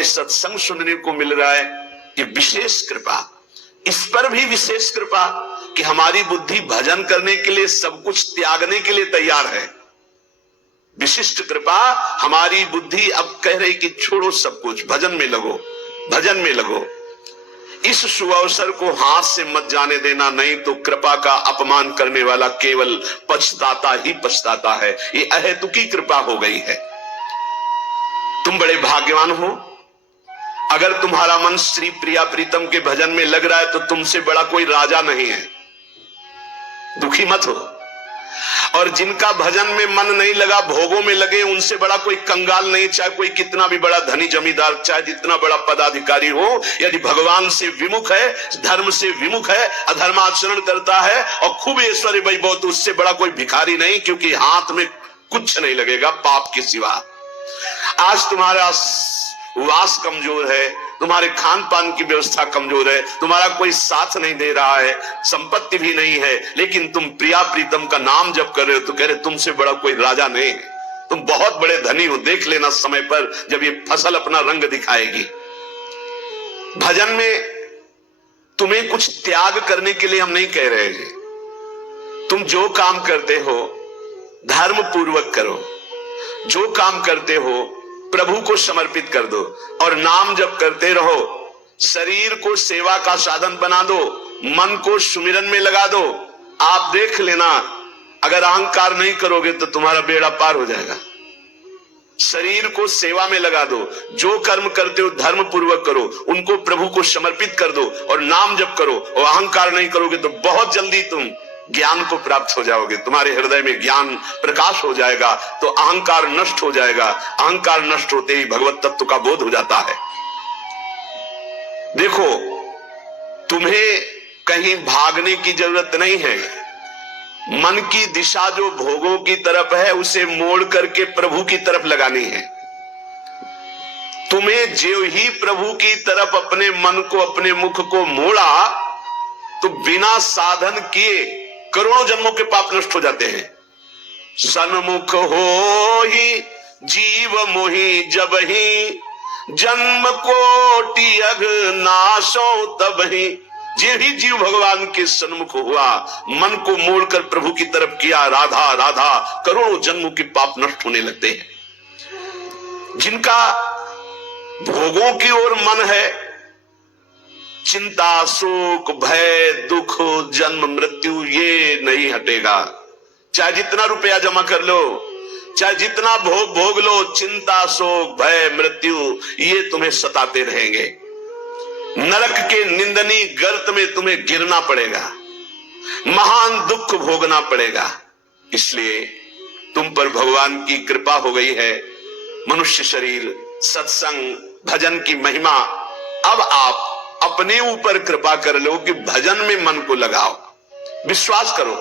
हमें सत्संग सुनने को मिल रहा है, ये विशेष कृपा। इस पर भी विशेष कृपा कि हमारी बुद्धि भजन करने के लिए सब कुछ त्यागने के लिए तैयार है। विशिष्ट कृपा, हमारी बुद्धि अब कह रही कि छोड़ो सब कुछ, भजन में लगो, भजन में लगो। इस सुअवसर को हाथ से मत जाने देना, नहीं तो कृपा का अपमान करने वाला केवल पछताता ही पछताता है। ये अहेतुकी कृपा हो गई है। तुम बड़े भाग्यवान हो, अगर तुम्हारा मन श्री प्रिया प्रीतम के भजन में लग रहा है तो तुमसे बड़ा कोई राजा नहीं है। दुखी मत हो। और जिनका भजन में मन नहीं लगा, भोगों में लगे, उनसे बड़ा कोई कंगाल नहीं, चाहे कोई कितना भी बड़ा धनी जमींदार, चाहे जितना बड़ा पदाधिकारी हो। यदि भगवान से विमुख है, धर्म से विमुख है, अधर्माचरण करता है और खूब ऐश्वर्य वैभव, तो उससे बड़ा कोई भिखारी नहीं, क्योंकि हाथ में कुछ नहीं लगेगा पाप के सिवा। आज तुम्हारा वास कमजोर है, तुम्हारे खान पान की व्यवस्था कमजोर है, तुम्हारा कोई साथ नहीं दे रहा है, संपत्ति भी नहीं है, लेकिन तुम प्रिया प्रीतम का नाम जब कर रहे हो तो कह रहे तुमसे बड़ा कोई राजा नहीं है, तुम बहुत बड़े धनी हो। देख लेना समय पर जब ये फसल अपना रंग दिखाएगी। भजन में तुम्हें कुछ त्याग करने के लिए हम नहीं कह रहे हैं। तुम जो काम करते हो धर्म पूर्वक करो, जो काम करते हो प्रभु को समर्पित कर दो, और नाम जप करते रहो। शरीर को सेवा का साधन बना दो, मन को सुमिरन में लगा दो। आप देख लेना, अगर अहंकार नहीं करोगे तो तुम्हारा बेड़ा पार हो जाएगा। शरीर को सेवा में लगा दो, जो कर्म करते हो धर्म पूर्वक करो, उनको प्रभु को समर्पित कर दो और नाम जप करो। और अहंकार नहीं करोगे तो बहुत जल्दी तुम ज्ञान को प्राप्त हो जाओगे, तुम्हारे हृदय में ज्ञान प्रकाश हो जाएगा, तो अहंकार नष्ट हो जाएगा। अहंकार नष्ट होते ही भगवत तत्व का बोध हो जाता है। देखो, तुम्हें कहीं भागने की जरूरत नहीं है। मन की दिशा जो भोगों की तरफ है, उसे मोड़ करके प्रभु की तरफ लगानी है। तुम्हें जो ही प्रभु की तरफ अपने मन को, अपने मुख को मोड़ा, तो बिना साधन किए करोड़ों जन्मों के पाप नष्ट हो जाते हैं। सन्मुख हो ही जीव मोहि जब ही, जन्म कोटि अघ नाशो तब ही। जे ही जीव भगवान के सन्मुख हुआ, मन को मोड़कर प्रभु की तरफ किया, राधा राधा, करोड़ों जन्मों के पाप नष्ट होने लगते हैं। जिनका भोगों की ओर मन है, चिंता, शोक, भय, दुख, जन्म, मृत्यु, ये नहीं हटेगा। चाहे जितना रुपया जमा कर लो, चाहे जितना भोग भोग लो, चिंता, शोक, भय, मृत्यु, ये तुम्हें सताते रहेंगे। नरक के निंदनीय गर्त में तुम्हें गिरना पड़ेगा, महान दुख भोगना पड़ेगा। इसलिए तुम पर भगवान की कृपा हो गई है। मनुष्य शरीर, सत्संग, भजन की महिमा। अब आप अपने ऊपर कृपा कर लो कि भजन में मन को लगाओ। विश्वास करो,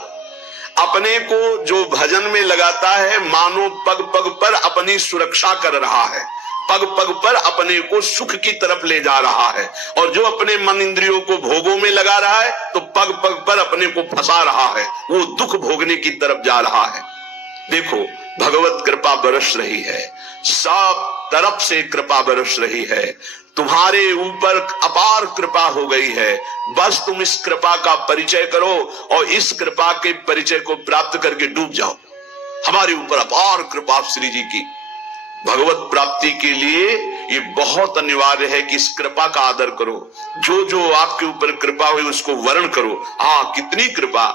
अपने को जो भजन में लगाता है, मानो पग पग पर अपनी सुरक्षा कर रहा है, पग पग पर अपने को सुख की तरफ ले जा रहा है। और जो अपने मन इंद्रियों को भोगों में लगा रहा है, तो पग पग पर अपने को फंसा रहा है, वो दुख भोगने की तरफ जा रहा है। देखो, भगवत कृपा बरस रही है, सब तरफ से कृपा बरस रही है। तुम्हारे ऊपर अपार कृपा हो गई है। बस तुम इस कृपा का परिचय करो और इस कृपा के परिचय को प्राप्त करके डूब जाओ। हमारे ऊपर अपार कृपा श्री जी की। भगवत प्राप्ति के लिए ये बहुत अनिवार्य है कि इस कृपा का आदर करो। जो जो आपके ऊपर कृपा हुई उसको वर्ण करो। कितनी कृपा।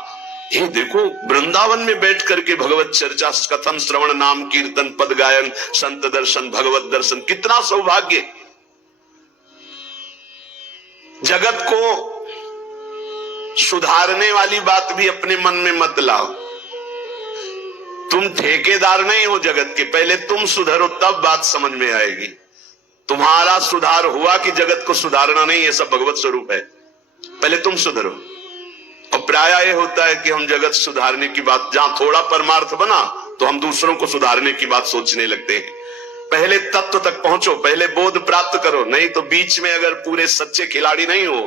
ये देखो, वृंदावन में बैठ करके भगवत चर्चा, कथन, श्रवण, नाम कीर्तन, पद गायन, संत दर्शन, भगवत दर्शन, कितना सौभाग्य। जगत को सुधारने वाली बात भी अपने मन में मत लाओ। तुम ठेकेदार नहीं हो जगत के, पहले तुम सुधरो तब बात समझ में आएगी। तुम्हारा सुधार हुआ कि जगत को सुधारना नहीं, ये सब भगवत स्वरूप है। पहले तुम सुधरो। और प्रायः ये होता है कि हम जगत सुधारने की बात, जहां थोड़ा परमार्थ बना तो हम दूसरों को सुधारने की बात सोचने लगते हैं। पहले तत्व तक पहुंचो, पहले बोध प्राप्त करो, नहीं तो बीच में अगर पूरे सच्चे खिलाड़ी नहीं हो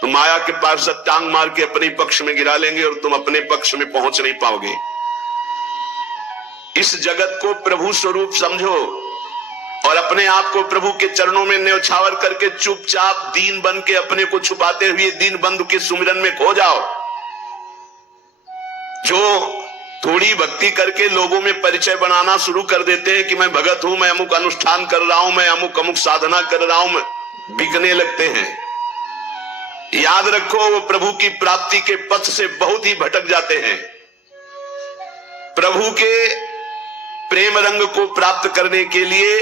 तो माया के पार्षद टांग मार के अपने पक्ष में गिरा लेंगे और तुम अपने पक्ष में पहुंच नहीं पाओगे। इस जगत को प्रभु स्वरूप समझो और अपने आप को प्रभु के चरणों में न्यौछावर करके चुपचाप दीन बन के अपने को छुपाते हुए दीन बंधु के सुमिरन में खो जाओ। जो थोड़ी भक्ति करके लोगों में परिचय बनाना शुरू कर देते हैं कि मैं भगत हूं, मैं अमुक अनुष्ठान कर रहा हूं, मैं अमुक अमुक साधना कर रहा हूं, बिकने लगते हैं। याद रखो, वो प्रभु की प्राप्ति के पथ से बहुत ही भटक जाते हैं। प्रभु के प्रेम रंग को प्राप्त करने के लिए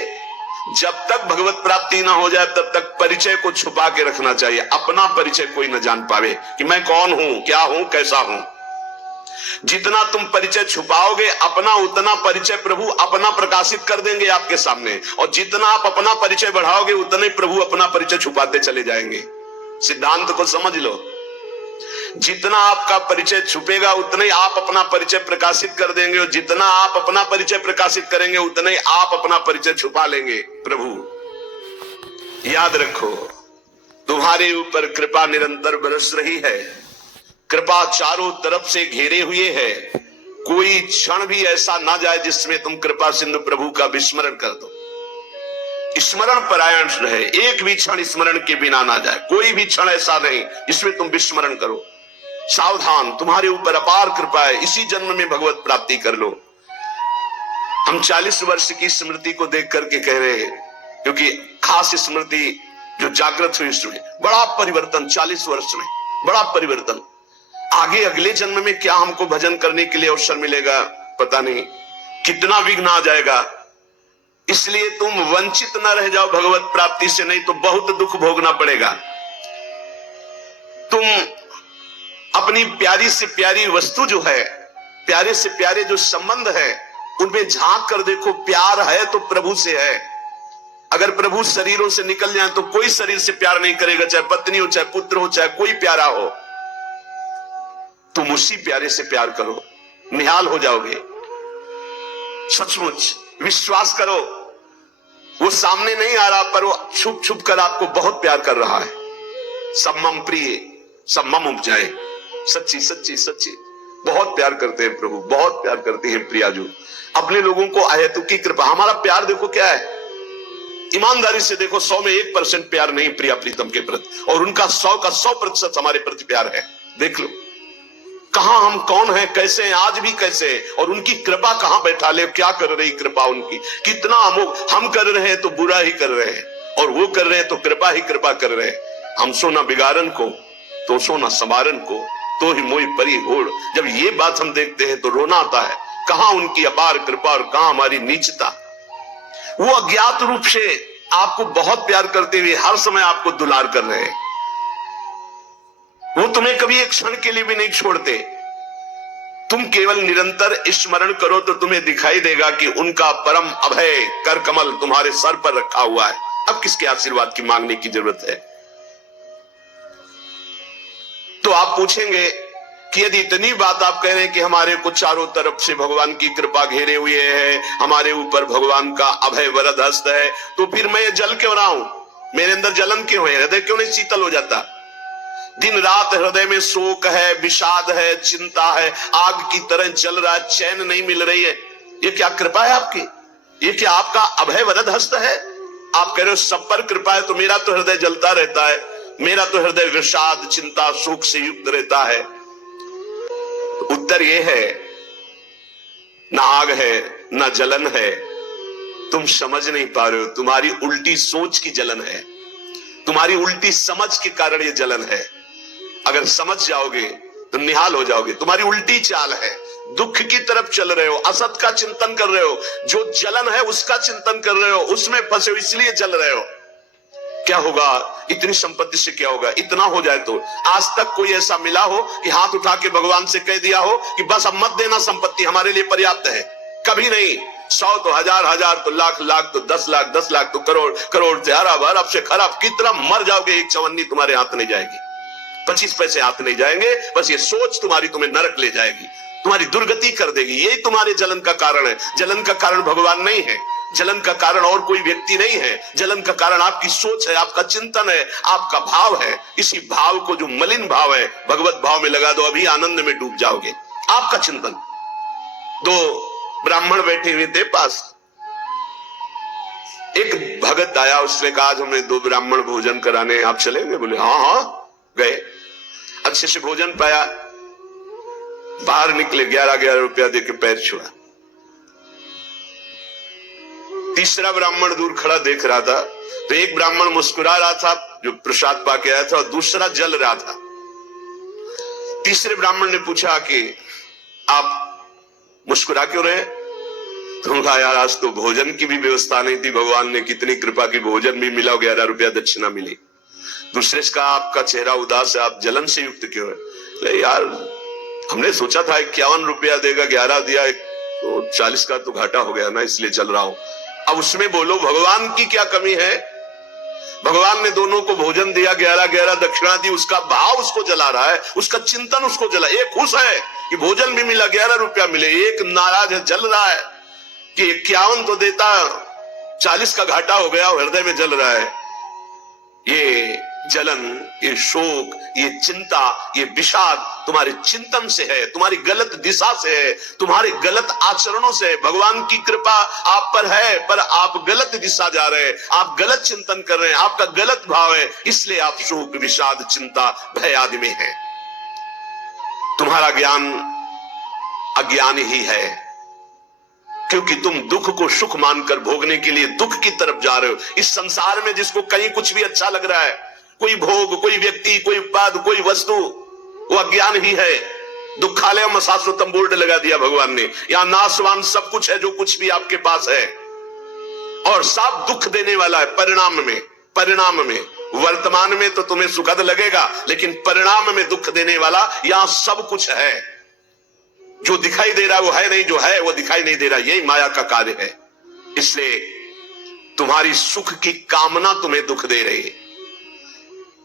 जब तक भगवत प्राप्ति ना हो जाए तब तक परिचय को छुपा के रखना चाहिए। अपना परिचय कोई न जान पावे कि मैं कौन हूं, क्या हूं, कैसा हूं। जितना तुम परिचय छुपाओगे अपना, उतना परिचय प्रभु अपना प्रकाशित कर देंगे आपके सामने, और जितना आप अपना परिचय बढ़ाओगे उतने प्रभु अपना परिचय छुपाते चले जाएंगे। सिद्धांत को समझ लो, जितना आपका परिचय छुपेगा उतना ही आप अपना परिचय प्रकाशित कर देंगे, और जितना आप अपना परिचय प्रकाशित करेंगे उतना ही आप अपना परिचय छुपा लेंगे। प्रभु याद रखो, तुम्हारे ऊपर कृपा निरंतर बरस रही है, कृपा चारों तरफ से घेरे हुए है। कोई क्षण भी ऐसा ना जाए जिसमें तुम कृपा सिंधु प्रभु का विस्मरण कर दो। स्मरण परायण रहे, एक भी क्षण स्मरण के बिना ना जाए। कोई भी क्षण ऐसा नहीं जिसमें तुम विस्मरण करो। सावधान, तुम्हारे ऊपर अपार कृपा है, इसी जन्म में भगवत प्राप्ति कर लो। हम 40 वर्ष की स्मृति को देख करके कह रहे हैं, क्योंकि खास स्मृति जो जागृत हुई उसमें बड़ा परिवर्तन, 40 वर्ष में बड़ा परिवर्तन। आगे अगले जन्म में क्या हमको भजन करने के लिए अवसर मिलेगा पता नहीं, कितना विघ्न आ जाएगा। इसलिए तुम वंचित न रह जाओ भगवत प्राप्ति से, नहीं तो बहुत दुख भोगना पड़ेगा। तुम अपनी प्यारी से प्यारी वस्तु जो है, प्यारे से प्यारे जो संबंध है, उनमें झांक कर देखो। प्यार है तो प्रभु से है। अगर प्रभु शरीरों से निकल जाए तो कोई शरीर से प्यार नहीं करेगा, चाहे पत्नी हो, चाहे पुत्र हो, चाहे कोई प्यारा हो। तुम उसी प्यारे से प्यार करो, निहाल हो जाओगे। सचमुच विश्वास करो, वो सामने नहीं आ रहा पर वो छुप छुप कर आपको बहुत प्यार कर रहा है। सम्मम प्रिय सम्मम उपजाए, सच्ची सच्ची सच्ची बहुत प्यार करते हैं प्रभु, बहुत प्यार करते हैं प्रियाजू अपने लोगों को। अहेतु की कृपा, हमारा प्यार देखो क्या है, ईमानदारी से देखो, 100 में 1% प्यार नहीं प्रिया प्रीतम के प्रति, और उनका 100 का 100% हमारे प्रति प्यार है। देख लो कहां हम कौन है, कैसे हैं, आज भी कैसे हैं, और उनकी कृपा कहां बैठा ले, क्या कर रही कृपा उनकी, कितना हम कर रहे हैं तो बुरा ही कर रहे हैं, और वो कर रहे हैं तो कृपा ही कृपा कर रहे हैं। हम सोना बिगाड़न को तो सोना संवारन को, तो ही मोई परी होड़। जब ये बात हम देखते हैं तो रोना आता है, कहां उनकी अपार कृपा और कहां हमारी नीचता। वो अज्ञात रूप से आपको बहुत प्यार करते हुए हर समय आपको दुलार कर रहे हैं। वो तुम्हें कभी एक क्षण के लिए भी नहीं छोड़ते। तुम केवल निरंतर स्मरण करो तो तुम्हें दिखाई देगा कि उनका परम अभय कर कमल तुम्हारे सर पर रखा हुआ है। अब किसके आशीर्वाद की मांगने की जरूरत है? तो आप पूछेंगे कि यदि इतनी बात आप कह रहे हैं कि हमारे को चारों तरफ से भगवान की कृपा घेरे हुए है, हमारे ऊपर भगवान का अभय वरद हस्त है, तो फिर मैं जल क्यों रहा हूं? मेरे अंदर जलन क्यों है? हृदय क्यों नहीं शीतल हो जाता? दिन रात हृदय में शोक है, विषाद है, चिंता है, आग की तरह जल रहा है, चैन नहीं मिल रही है। ये क्या कृपा है आपकी? ये क्या आपका अभय वरद हस्त है? आप कह रहे हो सब पर कृपा है, तो मेरा तो हृदय जलता रहता है, मेरा तो हृदय विषाद चिंता शोक से युक्त रहता है। तो उत्तर ये है, ना आग है ना जलन है, तुम समझ नहीं पा रहे हो। तुम्हारी उल्टी सोच की जलन है, तुम्हारी उल्टी समझ के कारण ये जलन है। अगर समझ जाओगे तो निहाल हो जाओगे। तुम्हारी उल्टी चाल है, दुख की तरफ चल रहे हो, असत का चिंतन कर रहे हो, जो जलन है उसका चिंतन कर रहे हो, उसमें फंसे हो इसलिए जल रहे हो। क्या होगा? इतनी संपत्ति से क्या होगा? इतना हो जाए तो आज तक कोई ऐसा मिला हो कि हाथ उठा के भगवान से कह दिया हो कि बस अब मत देना, संपत्ति हमारे लिए पर्याप्त है? कभी नहीं। 100 तो हजार, हजार तो लाख, लाख तो 10 लाख, 10 लाख तो करोड़, करोड़ से अरब, अरब से खरब, कितना मर जाओगे एक चवन्नी तुम्हारे हाथ नहीं जाएगी, 25 पैसे हाथ नहीं जाएंगे। बस ये सोच तुम्हारी तुम्हें नरक ले जाएगी, तुम्हारी दुर्गति कर देगी। यही तुम्हारे जलन का कारण है। जलन का कारण भगवान नहीं है, जलन का कारण और कोई व्यक्ति नहीं है। जलन का कारण आपकी सोच है, आपका चिंतन है, आपका भाव है। इसी भाव को, जो मलिन भाव है, भगवत भाव में लगा दो, अभी आनंद में डूब जाओगे। आपका चिंतन। 2 ब्राह्मण बैठे हुए थे पास, एक भगत आया, उसने कहा आज हमें 2 ब्राह्मण भोजन कराने, आप चलेंगे? बोले हाँ हाँ। गए, अच्छे से भोजन पाया, बाहर निकले, 11-11 रुपया देके पैर छुआ। तीसरा ब्राह्मण दूर खड़ा देख रहा था, तो एक ब्राह्मण मुस्कुरा रहा था जो प्रसाद पाके आया था, और दूसरा जल रहा था। तीसरे ब्राह्मण ने पूछा कि आप मुस्कुरा क्यों रहे? तो कहा यार आज तो भोजन की भी व्यवस्था नहीं थी, भगवान ने कितनी कृपा की, भोजन भी मिला, 11 रुपया दक्षिणा मिली। दूसरे से कहा आपका चेहरा उदास है, आप जलन से युक्त क्यों है? यार हमने सोचा था 51 रुपया देगा, 11 दिया, तो 40 का तो घाटा हो गया ना, इसलिए चल रहा हूं। अब उसमें बोलो भगवान की क्या कमी है? भगवान ने दोनों को भोजन दिया, 11-11 दक्षिणा दी, उसका भाव उसको जला रहा है, उसका चिंतन उसको जला। एक खुश है कि भोजन भी मिला, 11 रुपया मिले, एक नाराज है, जल रहा है कि 51 तो देता, 40 का घाटा हो गया, हृदय में जल रहा है। ये जलन, ये शोक, ये चिंता, ये विषाद तुम्हारे चिंतन से है, तुम्हारी गलत दिशा से है, तुम्हारे गलत आचरणों से है। भगवान की कृपा आप पर है, पर आप गलत दिशा जा रहे हैं, आप गलत चिंतन कर रहे हैं, आपका गलत भाव है, इसलिए आप शोक, विषाद, चिंता, भय आदि में हैं। तुम्हारा ज्ञान अज्ञान ही है, क्योंकि तुम दुख को सुख मानकर भोगने के लिए दुख की तरफ जा रहे हो। इस संसार में जिसको कहीं कुछ भी अच्छा लग रहा है, कोई भोग, कोई व्यक्ति, कोई उत्पाद, कोई वस्तु, वो अज्ञान ही है। दुखालयम शाश्वतम बोर्ड लगा दिया भगवान ने, यहां नाशवान सब कुछ है जो कुछ भी आपके पास है, और सब दुख देने वाला है परिणाम में। वर्तमान में तो तुम्हें सुखद लगेगा, लेकिन परिणाम में दुख देने वाला यहां सब कुछ है। जो दिखाई दे रहा है वो है नहीं, जो है वो दिखाई नहीं दे रहा, यही माया का कार्य है। इसलिए तुम्हारी सुख की कामना तुम्हें दुख दे रही है।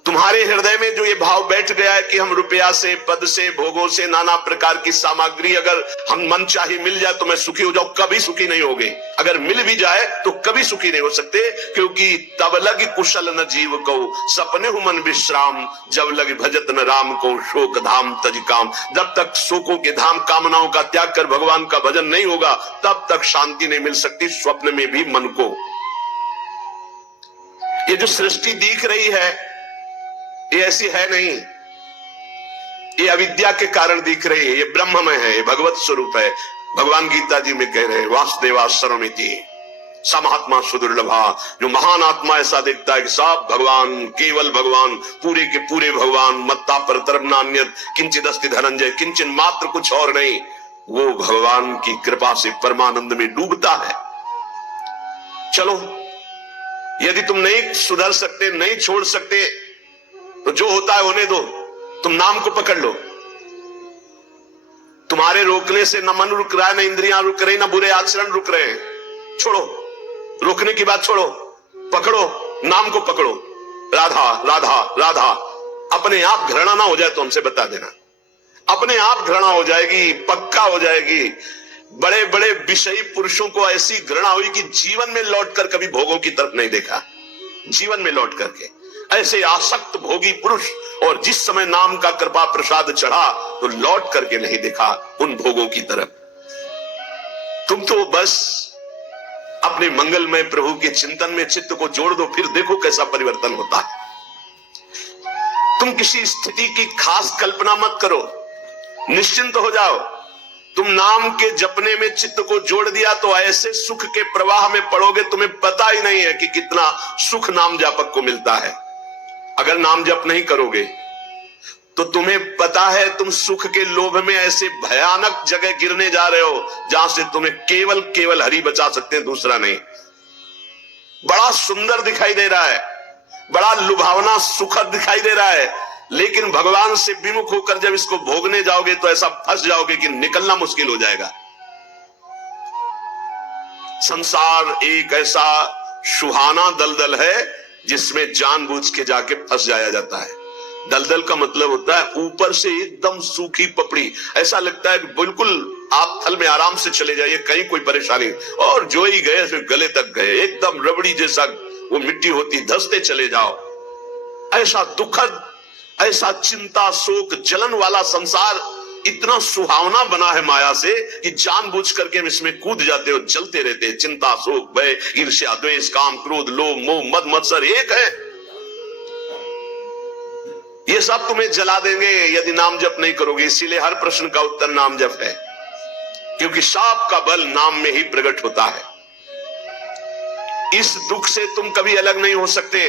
तुम्हारे हृदय में जो ये भाव बैठ गया है कि हम रुपया से, पद से, भोगों से, नाना प्रकार की सामग्री अगर हम मन चाहे मिल जाए तो मैं सुखी हो जाऊं, कभी सुखी नहीं होगे। अगर मिल भी जाए तो कभी सुखी नहीं हो सकते, क्योंकि तब लग कुशल न जीव को सपने हु मन विश्राम, जब लग भजत न राम को शोक धाम तज काम। जब तक शोकों के धाम, कामनाओं का त्याग कर भगवान का भजन नहीं होगा, तब तक शांति नहीं मिल सकती, स्वप्न में भी मन को। ये जो सृष्टि दिख रही है ये ऐसी है नहीं, ये अविद्या के कारण दिख रही है, ये ब्रह्ममय है, ये भगवत स्वरूप है। भगवान गीता जी में कह रहे हैं वासुदेवा सर्वमिति समात्मा सुदुर्लभा। जो महान आत्मा ऐसा देखता है कि सब भगवान, केवल भगवान, पूरे के पूरे भगवान, मत्ता पर तरन्नान्यत किंचित अस्ति धनंजय, किंचन मात्र कुछ और नहीं, वो भगवान की कृपा से परमानंद में डूबता है। चलो, यदि तुम नहीं सुधर सकते, नहीं छोड़ सकते, तो जो होता है होने दो, तुम नाम को पकड़ लो। तुम्हारे रोकने से न मन रुक रहा है, न इंद्रियां रुक रही, न बुरे आचरण रुक रहे हैं। छोड़ो, रोकने की बात छोड़ो, पकड़ो, नाम को पकड़ो। राधा राधा राधा। अपने आप घृणा ना हो जाए तो हमसे बता देना, अपने आप घृणा हो जाएगी, पक्का हो जाएगी। बड़े बड़े विषयी पुरुषों को ऐसी घृणा हुई कि जीवन में लौटकर कभी भोगों की तरफ नहीं देखा, जीवन में लौट करके। ऐसे आसक्त भोगी पुरुष, और जिस समय नाम का कृपा प्रसाद चढ़ा तो लौट करके नहीं देखा उन भोगों की तरफ। तुम तो बस अपने मंगलमय प्रभु के चिंतन में चित्त को जोड़ दो, फिर देखो कैसा परिवर्तन होता है। तुम किसी स्थिति की खास कल्पना मत करो, निश्चिंत हो जाओ। तुम नाम के जपने में चित्त को जोड़ दिया तो ऐसे सुख के प्रवाह में पड़ोगे, तुम्हें पता ही नहीं है कि कितना सुख नाम जापक को मिलता है। अगर नाम जप नहीं करोगे तो तुम्हें पता है तुम सुख के लोभ में ऐसे भयानक जगह गिरने जा रहे हो जहां से तुम्हें केवल केवल हरि बचा सकते हैं, दूसरा नहीं। बड़ा सुंदर दिखाई दे रहा है, बड़ा लुभावना सुखद दिखाई दे रहा है, लेकिन भगवान से विमुख होकर जब इसको भोगने जाओगे तो ऐसा फंस जाओगे कि निकलना मुश्किल हो जाएगा। संसार एक ऐसा सुहाना दलदल है जिसमें जानबूझ के जाके फंस जाया जाता है। दलदल का मतलब होता है ऊपर से एकदम सूखी पपड़ी, ऐसा लगता है कि बिल्कुल आप थल में आराम से चले जाइए, कहीं कोई परेशानी, और जो ही गए फिर गले तक गए, एकदम रबड़ी जैसा वो मिट्टी होती, धंसते चले जाओ। ऐसा दुखद, ऐसा चिंता, शोक, जलन वाला संसार इतना सुहावना बना है माया से कि जानबूझ करके हम इसमें कूद जाते हो, जलते रहते हैं। चिंता, शोक, भय, ईर्ष्या, द्वेष, काम, क्रोध, लोभ, मोह, मद, मत्सर एक है। ये सब तुम्हें जला देंगे यदि नाम जप नहीं करोगे। इसीलिए हर प्रश्न का उत्तर नाम जप है, क्योंकि साप का बल नाम में ही प्रकट होता है। इस दुख से तुम कभी अलग नहीं हो सकते।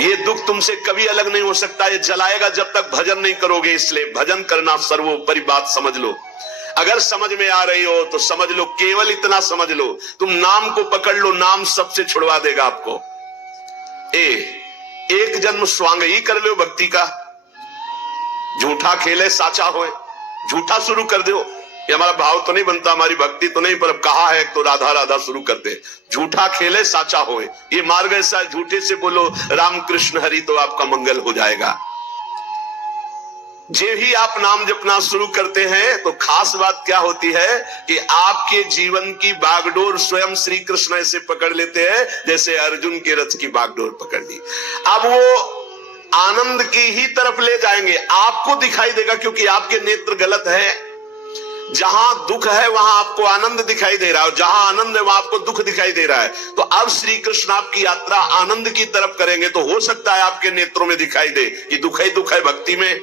ये दुख तुमसे कभी अलग नहीं हो सकता। ये जलाएगा जब तक भजन नहीं करोगे। इसलिए भजन करना सर्वोपरि बात समझ लो। अगर समझ में आ रही हो तो समझ लो, केवल इतना समझ लो, तुम नाम को पकड़ लो, नाम सबसे छुड़वा देगा आपको। एक जन्म स्वांग ही कर लो भक्ति का। झूठा खेले साचा होए, झूठा शुरू कर दो। ये हमारा भाव तो नहीं बनता, हमारी भक्ति तो नहीं, पर कहा है तो राधा राधा शुरू करते। झूठा खेले साचा होए, ये मार्ग ऐसा है। झूठे से बोलो राम कृष्ण हरि तो आपका मंगल हो जाएगा। जे ही आप नाम जपना शुरू करते हैं तो खास बात क्या होती है कि आपके जीवन की बागडोर स्वयं श्री कृष्ण ऐसे पकड़ लेते हैं जैसे अर्जुन के रथ की बागडोर पकड़ ली। अब वो आनंद की ही तरफ ले जाएंगे। आपको दिखाई देगा क्योंकि आपके नेत्र गलत है। जहां दुख है वहां आपको आनंद दिखाई दे रहा है, और जहां आनंद है वहां आपको दुख दिखाई दे रहा है। तो अब श्री कृष्ण आपकी यात्रा आनंद की तरफ करेंगे तो हो सकता है आपके नेत्रों में दिखाई दे कि दुख ही दुख है भक्ति में,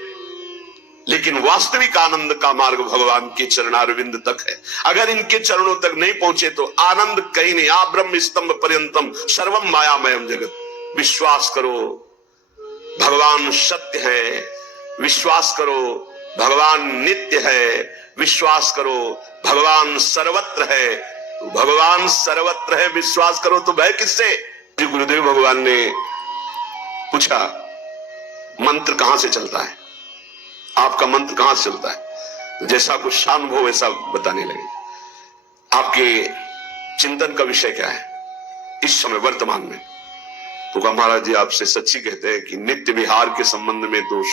लेकिन वास्तविक आनंद का मार्ग भगवान के चरणारविंद तक है। अगर इनके चरणों तक नहीं पहुंचे तो आनंद कहीं नहीं। आ ब्रह्म स्तंभ पर्यंतम सर्वम मायामयम जगत। विश्वास करो भगवान सत्य है, विश्वास करो भगवान नित्य है, विश्वास करो भगवान सर्वत्र है। तो भगवान सर्वत्र है, विश्वास करो तो भय किससे? गुरुदेव भगवान ने पूछा मंत्र कहां से चलता है, आपका मंत्र कहां से चलता है? तो जैसा कुछ अनुभव वैसा बताने लगे। आपके चिंतन का विषय क्या है इस समय वर्तमान में? तो महाराज जी आपसे सच्ची कहते हैं कि नित्य विहार के संबंध में तो